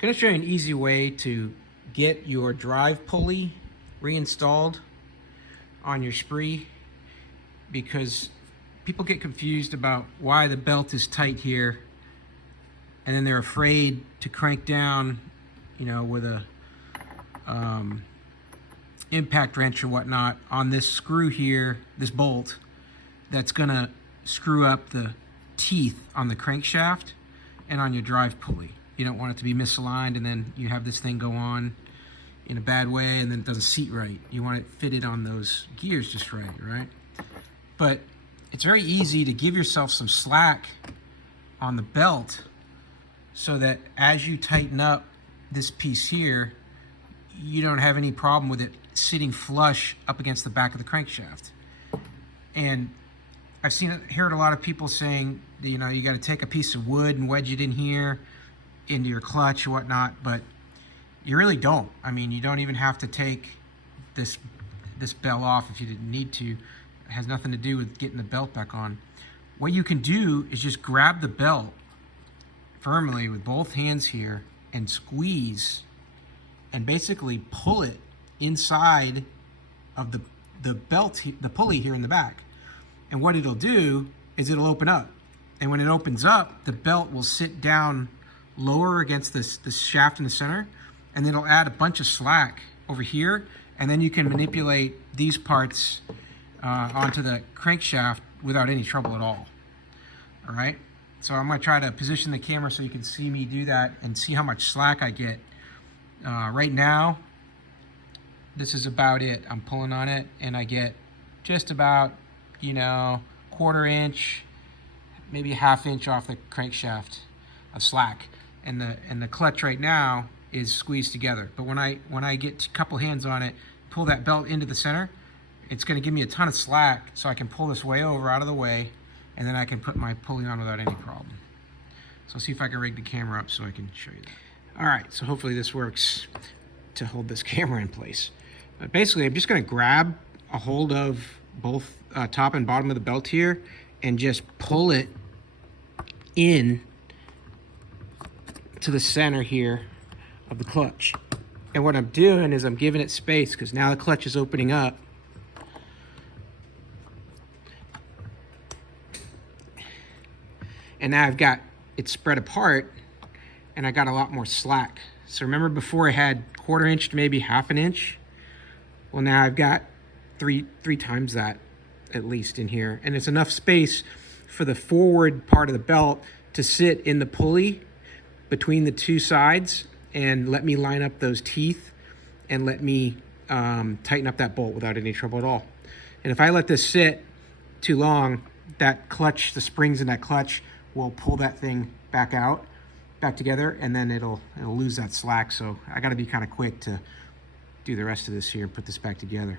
going to show you an easy way to get your drive pulley reinstalled on your spree, because people get confused about why the belt is tight here, and then they're afraid to crank down, with a impact wrench or whatnot on this screw here, this bolt, that's gonna screw up the teeth on the crankshaft and on your drive pulley. You don't want it to be misaligned and then you have this thing go on in a bad way and then it doesn't seat right. You want it fitted on those gears just right? But it's very easy to give yourself some slack on the belt so that as you tighten up this piece here, you don't have any problem with it sitting flush up against the back of the crankshaft. And I've heard a lot of people saying, you got to take a piece of wood and wedge it in here into your clutch or whatnot, but you really don't. I mean, you don't even have to take this bell off if you didn't need to. It has nothing to do with getting the belt back on. What you can do is just grab the belt firmly with both hands here and squeeze and basically pull it inside of the belt, the pulley here in the back. And what it'll do is it'll open up. And when it opens up, the belt will sit down lower against this shaft in the center, and it'll add a bunch of slack over here, and then you can manipulate these parts onto the crankshaft without any trouble at all. All right, so I'm gonna try to position the camera so you can see me do that and see how much slack I get. Right now, this is about it. I'm pulling on it and I get just about, 1/4 inch, maybe 1/2 inch off the crankshaft of slack. And the clutch right now is squeezed together. But when I get a couple hands on it, pull that belt into the center, it's gonna give me a ton of slack, so I can pull this way over out of the way, and then I can put my pulley on without any problem. So I'll see if I can rig the camera up so I can show you that. All right, so hopefully this works to hold this camera in place. But basically, I'm just gonna grab a hold of both top and bottom of the belt here and just pull it in to the center here of the clutch. And what I'm doing is I'm giving it space, because now the clutch is opening up. And now I've got it spread apart and I got a lot more slack. So remember before I had 1/4 inch to maybe 1/2 inch? Well, now I've got three times that at least in here. And it's enough space for the forward part of the belt to sit in the pulley between the two sides and let me line up those teeth and let me tighten up that bolt without any trouble at all. And if I let this sit too long, that clutch, the springs in that clutch will pull that thing back together, and then it'll lose that slack. So I got to be kind of quick to do the rest of this here and put this back together.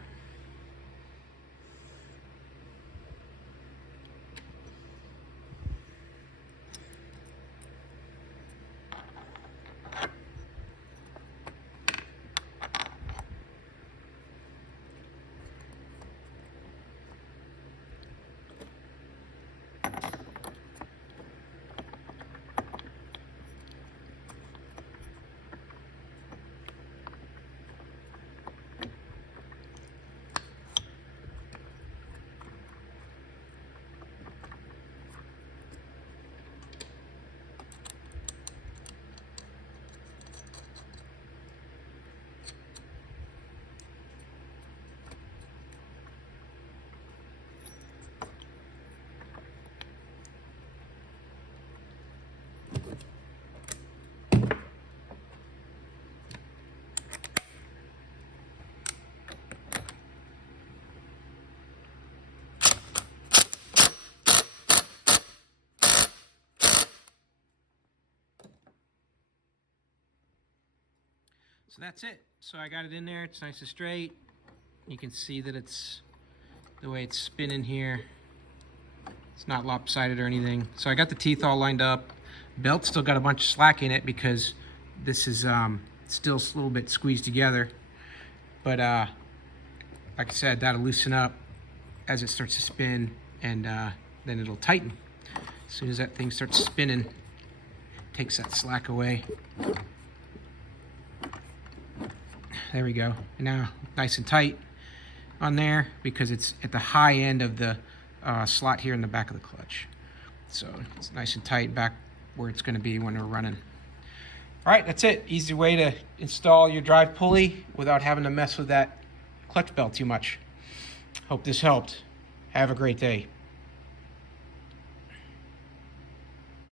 So that's it. So I got it in there. It's nice and straight. You can see that it's the way it's spinning here. It's not lopsided or anything. So I got the teeth all lined up. Belt still got a bunch of slack in it because this is still a little bit squeezed together. But like I said, that'll loosen up as it starts to spin, and then it'll tighten. As soon as that thing starts spinning, takes that slack away. There we go. And now nice and tight on there because it's at the high end of the slot here in the back of the clutch. So it's nice and tight back where it's going to be when we're running. All right, that's it. Easy way to install your drive pulley without having to mess with that clutch belt too much. Hope this helped. Have a great day.